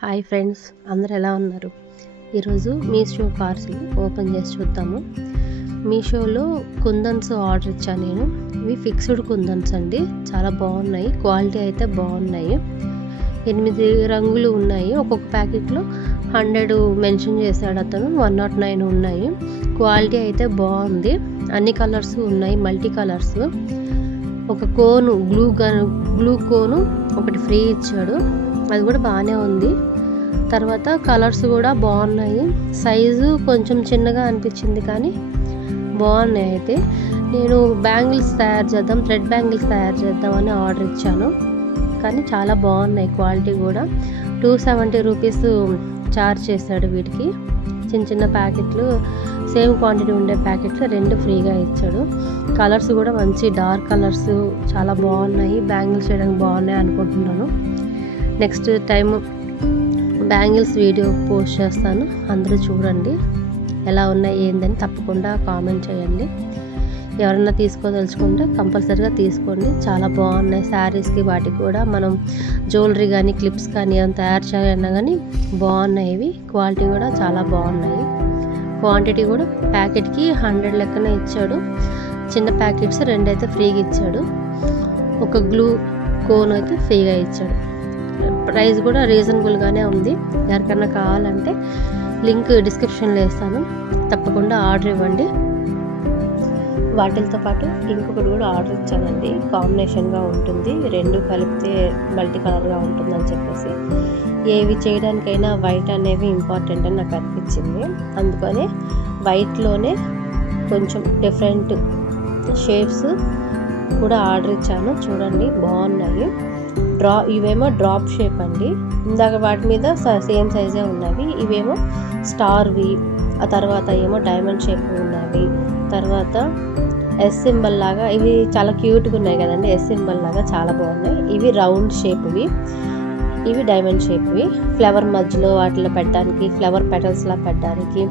Hi friends, అందరు ఎలా ఉన్నారు? ఈరోజు మీషో పార్సిల్ ఓపెన్ చేసి చూద్దాము. మీషోలో కుందన్స్ ఆర్డర్ ఇచ్చాను నేను. ఇవి ఫిక్స్డ్ కుందన్స్ అండి, చాలా బాగున్నాయి. క్వాలిటీ అయితే బాగున్నాయి. 8 రంగులు ఉన్నాయి. ఒక్కొక్క ప్యాకెట్లో 100 మెన్షన్ చేశాడు అతను. 109 ఉన్నాయి. క్వాలిటీ అయితే బాగుంది. అన్ని కలర్స్ ఉన్నాయి, మల్టీ కలర్స్. ఒక కోను గ్లూ కోను ఒకటి ఫ్రీ ఇచ్చాడు, అది కూడా బాగానే ఉంది. తర్వాత కలర్స్ కూడా బాగున్నాయి. సైజు కొంచెం చిన్నగా అనిపించింది కానీ బాగున్నాయి. అయితే నేను బ్యాంగిల్స్ తయారు చేద్దాం, థ్రెడ్ బ్యాంగిల్స్ తయారు చేద్దామని ఆర్డర్ ఇచ్చాను. కానీ చాలా బాగున్నాయి. క్వాలిటీ కూడా 270 రూపీస్ ఛార్జ్ చేశాడు వీటికి. చిన్న చిన్న ప్యాకెట్లు, సేమ్ క్వాంటిటీ ఉండే ప్యాకెట్లు 2 ఫ్రీగా ఇచ్చాడు. కలర్స్ కూడా మంచి డార్క్ కలర్స్, చాలా బాగున్నాయి. బ్యాంగిల్స్ చేయడానికి బాగున్నాయి అనుకుంటున్నాను. Next time bangles video post చేస్తాను, అందరూ చూడండి ఎలా ఉన్నాయి ఏందని. తప్పకుండా కామెంట్ చేయండి. ఎవరన్నా తీసుకోదలుచుకుంటే కంపల్సరీగా తీసుకోండి, చాలా బాగున్నాయి. శారీస్కి వాటికి కూడా మనం జ్యువెలరీ కానీ క్లిప్స్ కానీ ఏమైనా తయారు చేయాలన్నా కానీ బాగున్నాయి. ఇవి క్వాలిటీ కూడా చాలా బాగున్నాయి. క్వాంటిటీ కూడా ప్యాకెట్కి 100 లెక్కనే ఇచ్చాడు. చిన్న ప్యాకెట్స్ 2 అయితే ఫ్రీగా ఇచ్చాడు. ఒక గ్లూ కోన్ అయితే ఫ్రీగా ఇచ్చాడు. ప్రైస్ కూడా రీజనబుల్గానే ఉంది. ఎవరికన్నా కావాలంటే లింక్ డిస్క్రిప్షన్లో వేస్తాను, తప్పకుండా ఆర్డర్ ఇవ్వండి. వాటితో పాటు ఇంకొకటి కూడా ఆర్డర్ ఇచ్చానండి. కాంబినేషన్గా ఉంటుంది, 2 కలిపితే మల్టీ కలర్గా ఉంటుందని చెప్పేసి. ఏవి చేయడానికైనా వైట్ అనేవి ఇంపార్టెంట్ అని నాకు అనిపించింది. అందుకనే వైట్లోనే కొంచెం డిఫరెంట్ షేప్స్ కూడా ఆర్డర్ ఇచ్చాను. చూడండి బాగున్నాయి. ఇవేమో డ్రాప్ షేప్ అండి. ఇందాక వాటి మీద సేమ్ సైజే ఉన్నవి. ఇవేమో స్టార్వి, ఆ తర్వాత ఏమో డైమండ్ షేప్ ఉన్నవి. తర్వాత ఎస్ సింబల్ లాగా, ఇవి చాలా క్యూట్గా ఉన్నాయి కదండి. ఎస్ సింబల్ లాగా చాలా బాగున్నాయి. ఇవి రౌండ్ షేప్వి, ఇవి డైమండ్ షేప్వి. ఫ్లవర్ మధ్యలో వాటిలో పెట్టడానికి, ఫ్లవర్ పెటల్స్లా పెట్టడానికి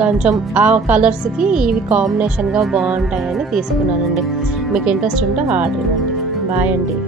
కొంచెం ఆ కలర్స్కి ఇవి కాంబినేషన్గా బాగుంటాయని తీసుకున్నానండి. మీకు ఇంట్రెస్ట్ ఉంటే ఆర్డర్ ఇవ్వండి. బాయ్ అండి.